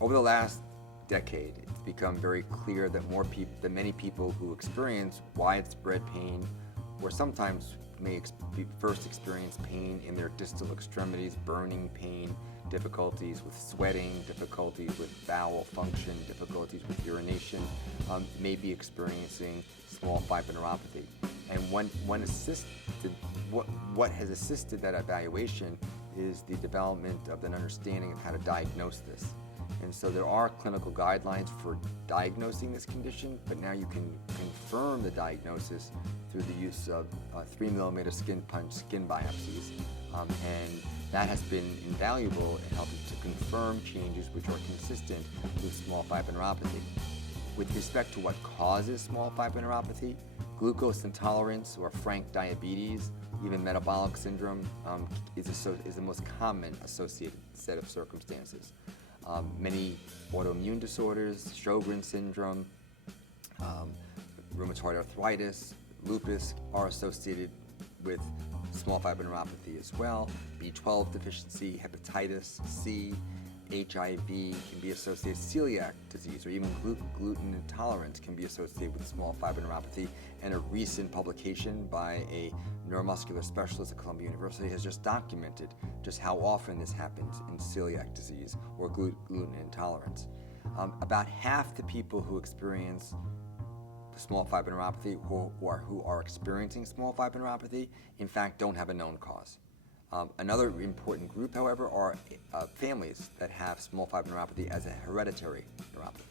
over the last decade, it's become very clear that many people who experience widespread pain, or sometimes may first experience pain in their distal extremities, burning pain, difficulties with sweating, difficulties with bowel function, difficulties with urination, may be experiencing small fiber neuropathy. And what has assisted that evaluation is the development of an understanding of how to diagnose this. And so there are clinical guidelines for diagnosing this condition, but now you can confirm the diagnosis through the use of 3 mm skin punch skin biopsies. And that has been invaluable in helping to confirm changes which are consistent with small fiber neuropathy. With respect to what causes small fiber neuropathy, glucose intolerance or frank diabetes, even metabolic syndrome is the most common associated set of circumstances. Many autoimmune disorders, Sjogren's syndrome, rheumatoid arthritis, lupus are associated with small fiber neuropathy as well. B12 deficiency, hepatitis C, HIV can be associated with celiac disease, or even gluten intolerance can be associated with small fiber neuropathy. And a recent publication by a neuromuscular specialist at Columbia University has just documented just how often this happens in celiac disease or gluten intolerance. About half the people who experience small fiber neuropathy who are experiencing small fiber neuropathy, in fact, don't have a known cause. Another important group, however, are families that have small fiber neuropathy as a hereditary neuropathy.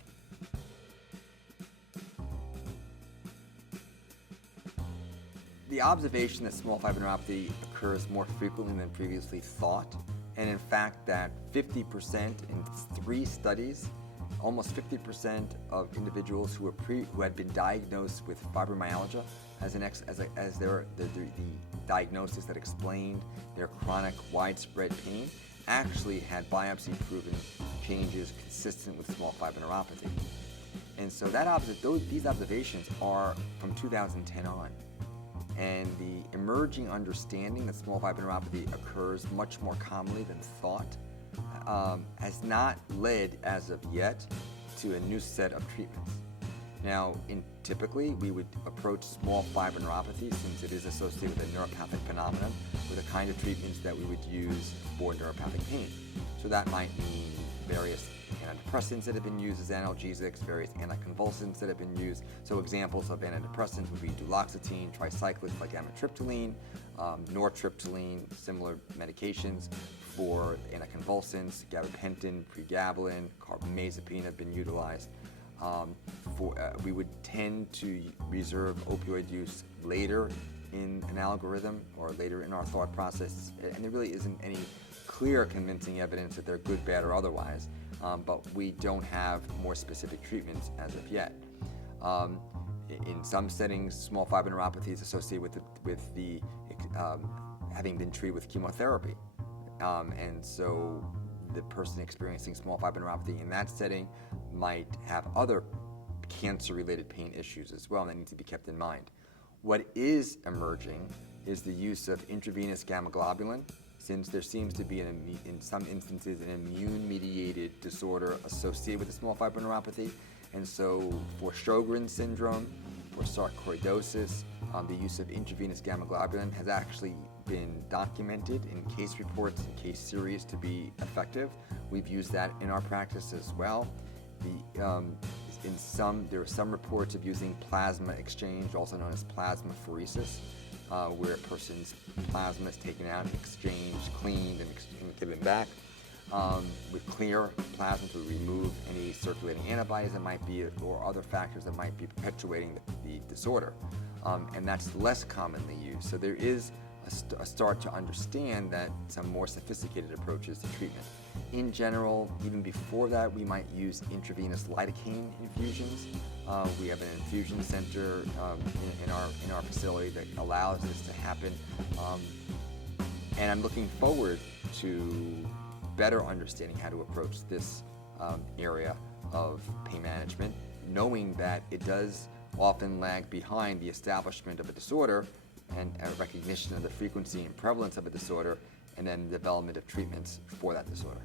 The observation that small fiber neuropathy occurs more frequently than previously thought, and in fact that 50% in 3 studies, almost 50% of individuals who had been diagnosed with fibromyalgia as the diagnosis that explained their chronic widespread pain actually had biopsy-proven changes consistent with small fiber neuropathy. And so these observations are from 2010 on. And the emerging understanding that small fiber neuropathy occurs much more commonly than thought has not led, as of yet, to a new set of treatments. Now, typically, we would approach small fiber neuropathy, since it is associated with a neuropathic phenomenon, with the kind of treatments that we would use for neuropathic pain. So that might mean various antidepressants that have been used as analgesics, various anticonvulsants that have been used. So examples of antidepressants would be duloxetine, tricyclics like amitriptyline, nortriptyline, similar medications. For anticonvulsants, gabapentin, pregabalin, carbamazepine have been utilized. We would tend to reserve opioid use later in an algorithm or later in our thought process, and there really isn't any clear convincing evidence that they're good, bad, or otherwise, but we don't have more specific treatments as of yet. In some settings, small fiber neuropathy is associated with the having been treated with chemotherapy. And so the person experiencing small fiber neuropathy in that setting might have other cancer-related pain issues as well, and that needs to be kept in mind. What is emerging is the use of intravenous gamma globulin, since there seems to be, in some instances, an immune-mediated disorder associated with the small fiber neuropathy. And so for Sjogren's syndrome, for sarcoidosis, the use of intravenous gamma globulin has actually been documented in case reports and case series to be effective. We've used that in our practice as well. There are some reports of using plasma exchange, also known as plasmapheresis, where a person's plasma is taken out, exchanged, cleaned, and given back with clear plasma to remove any circulating antibodies that might be, or other factors that might be perpetuating the disorder. And that's less commonly used. So there is a start to understand that some more sophisticated approaches to treatment. In general, even before that, we might use intravenous lidocaine infusions. We have an infusion center in our facility that allows this to happen. And I'm looking forward to better understanding how to approach this area of pain management, knowing that it does often lag behind the establishment of a disorder and a recognition of the frequency and prevalence of a disorder, and then the development of treatments for that disorder.